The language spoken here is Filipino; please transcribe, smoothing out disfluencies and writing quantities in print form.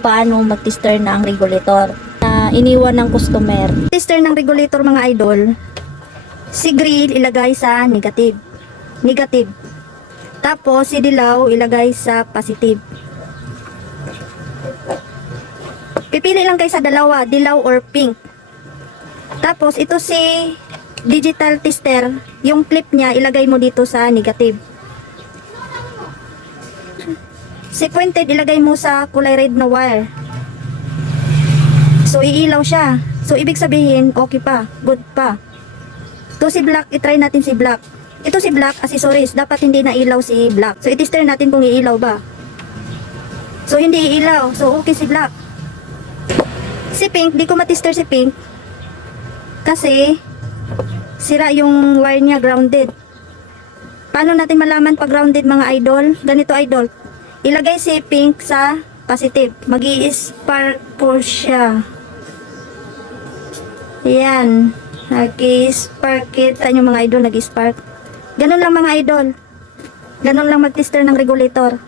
kung paano mag-tester ng regulator na iniwan ng customer. Tester ng regulator mga idol, si grill ilagay sa negative. Tapos si dilaw ilagay sa positive. Pipili lang kayo sa dalawa, dilaw or pink. Tapos ito si digital tester, yung clip niya ilagay mo dito sa negative. Si pointed ilagay mo sa kulay red na wire. So iilaw siya. So ibig sabihin okay pa, good pa. Ito si black, itry natin si black. Ito si black accessories, dapat hindi na ilaw si black. So i-tester natin kung iilaw ba. So hindi iilaw, so okay si black. Si pink, di ko matester si pink kasi sira yung wire niya, grounded. Paano natin malaman pag grounded mga idol? Ganito idol, ilagay si pink sa positive, mag-i-spark po siya. Yan, nag-i-spark. Kita nyo mga idol, nag-i-spark. Ganun lang mga idol, ganun lang mag-tester ng regulator.